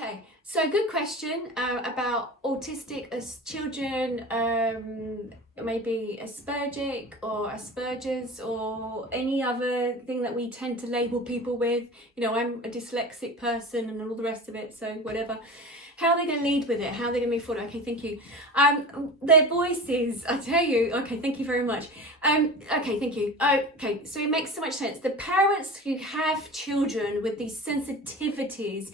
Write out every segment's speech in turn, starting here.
Okay, so good question about autistic as children, maybe Aspergic or Asperger's or any other thing that we tend to label people with. You know, I'm a dyslexic person and all the rest of it, so whatever. How are they going to lead with it? How are they going to move forward? Okay, thank you. Their voices, I tell you. Okay, thank you very much. Okay, thank you. Okay, so it makes so much sense. The parents who have children with these sensitivities,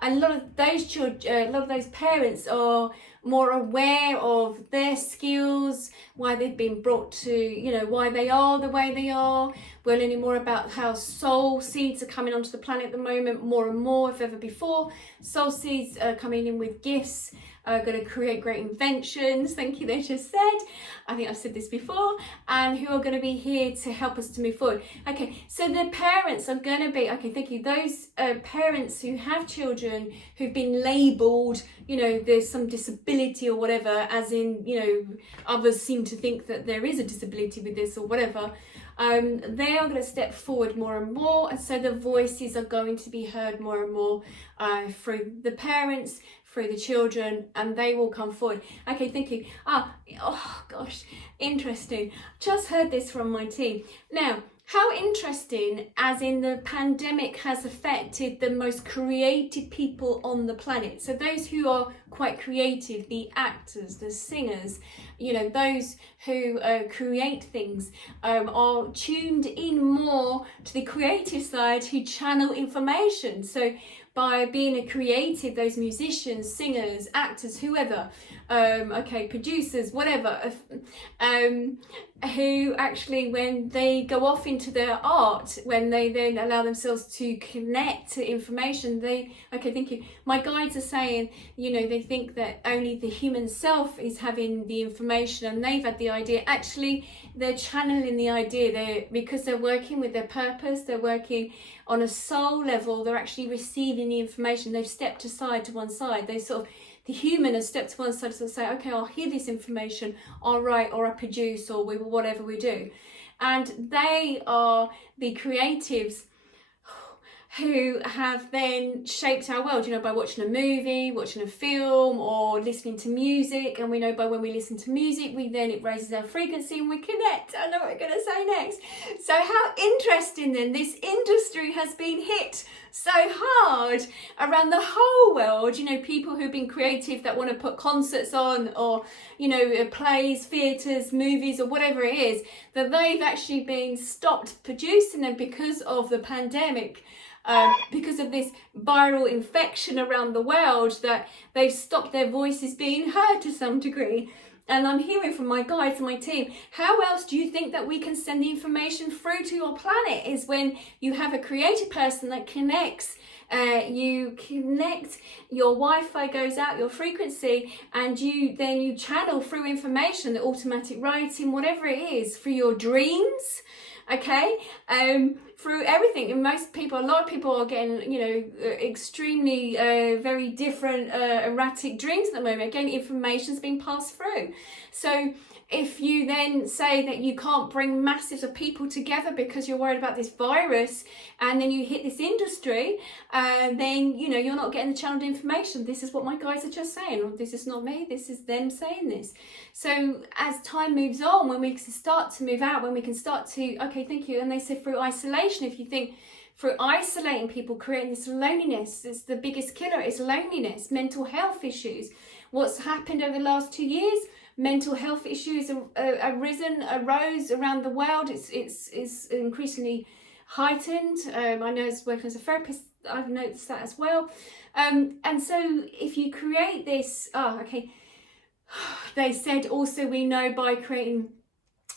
and a lot of those children, a lot of those parents are more aware of their skills, why they've been brought to, you know, why they are the way they are. We're learning more about how soul seeds are coming onto the planet at the moment, more and more, if ever before. Soul seeds are coming in with gifts, are going to create great inventions. Thank you, they just said. I think I've said this before. And who are going to be here to help us to move forward. Okay, so the parents are going to be, okay, thank you. Those parents who have children who've been labelled, you know, there's some disability or whatever, as in, you know, others seem to think that there is a disability with this or whatever. They are going to step forward more and more, and so the voices are going to be heard more and more through the parents, through the children, and they will come forward. Okay, thank you. Oh gosh, interesting. Just heard this from my team. Now, how interesting, as in the pandemic has affected the most creative people on the planet. So those who are quite creative, the actors, the singers, you know, those who create things are tuned in more to the creative side, who channel information. So by being a creative, those musicians, singers, actors, whoever, producers, whatever, who actually, when they go off into their art, when they then allow themselves to connect to information, thank you. My guides are saying, you know, they think that only the human self is having the information, and they've had the idea. Actually, they're channeling the idea. Because they're working with their purpose, they're working on a soul level, they're actually receiving the information. They've stepped aside to one side. The human has stepped to one side to say, okay, I'll hear this information, I'll write, or I produce, or whatever we do. And they are the creatives who have then shaped our world, you know, by watching a movie, watching a film, or listening to music. And we know by when we listen to music, it raises our frequency and we connect. I know what I'm going to say next. So how interesting then, this industry has been hit so hard around the whole world. You know, people who've been creative that want to put concerts on, or, you know, plays, theatres, movies, or whatever it is, that they've actually been stopped producing them because of the pandemic. Because of this viral infection around the world, that they've stopped their voices being heard to some degree. And I'm hearing from my guides and my team, how else do you think that we can send the information through to your planet? Is when you have a creative person that connects, you connect, your Wi-Fi goes out, your frequency, and you channel through information, the automatic writing, whatever it is, through your dreams. Okay, through everything. And a lot of people are getting, you know, extremely, very different, erratic dreams at the moment. Again, information's being passed through. So if you then say that you can't bring masses of people together because you're worried about this virus, and then you hit this industry, then, you know, you're not getting the channeled information. This is what my guys are just saying. This is not me, this is them saying this. So as time moves on, when we can start to move out, when we can start to, okay, thank you. And they said through isolation, if you think through isolating people, creating this loneliness, it's the biggest killer, is loneliness, mental health issues. What's happened over the last 2 years? Mental health issues arose around the world. It's increasingly heightened. I know, as working as a therapist, I've noticed that as well. And so if you create this, they said also, we know by creating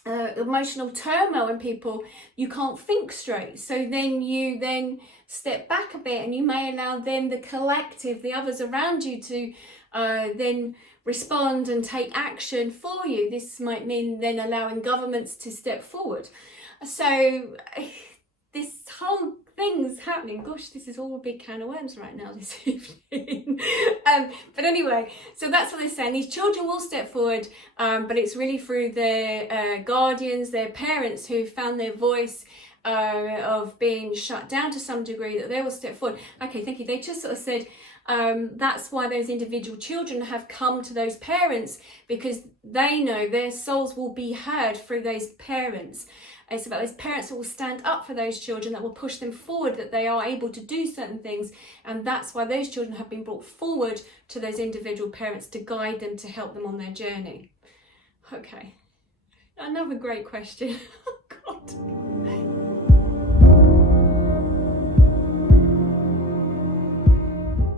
emotional turmoil in people, you can't think straight. So then you step back a bit, and you may allow then the collective, the others around you, to then respond and take action for you. This might mean then allowing governments to step forward. So this whole thing's happening. Gosh, this is all a big can of worms right now this evening. But anyway, so that's what they're saying. These children will step forward, but it's really through their guardians, their parents, who found their voice of being shut down to some degree, that they will step forward. Okay, thank you. They just sort of said, That's why those individual children have come to those parents, because they know their souls will be heard through those parents. It's about those parents that will stand up for those children, that will push them forward, that they are able to do certain things. And that's why those children have been brought forward to those individual parents to guide them, to help them on their journey. Okay, another great question.